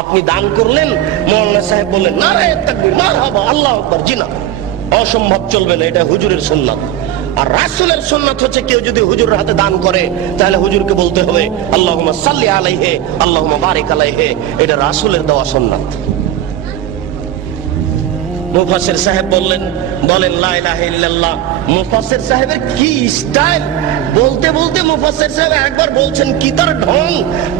আপনি দান করলেন, মাওলানা সাহেব বললেন নারায়ে তাকবীর, মারহাবা, আল্লাহু আকবার। জি না, অসম্ভব, চলবে না, এটা হুজুরের সুন্নাত। আর রাসূলের সুন্নাত হচ্ছে কেউ যদি হুজুরের হাতে দান করে তাহলে হুজুরকে বলতে হবে আল্লাহুম্মা সাল্লি আলাইহি আল্লাহুম্মা বারিক আলাইহি, এটা রাসূলের দেওয়া সুন্নাত। মুফাসসির সাহেব বলেন লা ইলাহা ইল্লাল্লাহ। মুফাসসির সাহেবের কি স্টাইল, বলতে বলতে মুফাসসির সাহেব একবার বলছেন কি তার ঢং,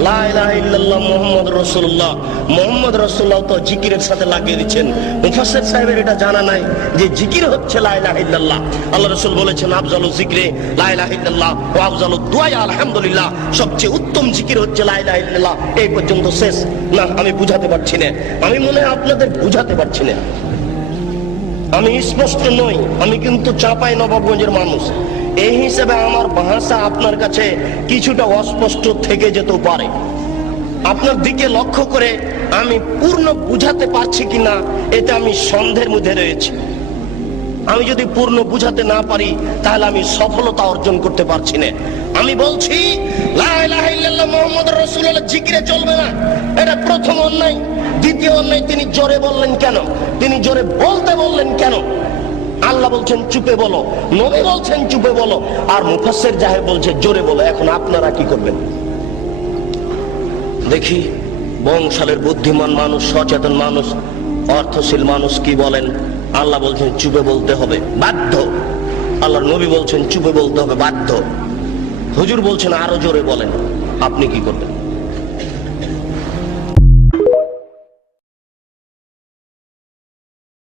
লা ইলাহা ইল্লাল্লাহ মুহাম্মাদুর রাসূলুল্লাহ। মুহাম্মদ রাসূলুল্লাহ তো জিকিরের সাথে লাগিয়ে দিচ্ছেন। মুফাসসির সাহেবের এটা জানা নাই যে জিকির হচ্ছে লা ইলাহা ইল্লাল্লাহ। আল্লাহ রাসূল বলেছেন আফজালু যিকরি লা ইলাহা ইল্লাল্লাহ ওয়া আফজালু দুআ আলহামদুলিল্লাহ, সবচেয়ে উত্তম জিকির হচ্ছে লা ইলাহা ইল্লাল্লাহ। এই পর্যন্ত শেষ। না, আমি বুঝাতে পারছি না, আমি মনে হয় আপনাদের বুঝাতে পারছি না। আমি স্পষ্ট নই, আমি কিন্তু চাঁপাই নবাবগঞ্জের মানুষ। এই হিসেবে আমার ভাষা আপনার কাছে কিছুটা অস্পষ্ট থেকে যেতে পারে। আপনার দিকে লক্ষ্য করে আমি পূর্ণ বুঝাতে পারছি কিনা এতে আমি সন্দেহের মধ্যে রয়েছি। আমি যদি পূর্ণ বুঝাতে না পারি তাহলে আমি সফলতা অর্জন করতে পারছি না। আমি বলছি লা ইলাহা ইল্লাল্লাহ মুহাম্মাদুর রাসূলুল্লাহ জিকিরে চলবে না, এটা প্রথম অন্যায়। দ্বিতীয় অন্যায়, তিনি জোরে বললেন কেন? তিনি জোরে বলতে বললেন কেন? আল্লাহ বলছেন চুপে বলো, নবী বলছেন চুপে বলো, আর মুফাসসির সাহেব বলছে জোরে বলো। এখন আপনারা কি করবেন দেখি? বংশালের বুদ্ধিমান মানুষ, সচেতন মানুষ, অর্থশীল মানুষ কি বলেন? আল্লাহ বলছেন চুপে বলতে হবে, বাধ্য। আল্লাহর নবী বলছেন চুপে বলতে হবে, বাধ্য। হুজুর বলছেন আরো জোরে বলেন। আপনি কি করবেন?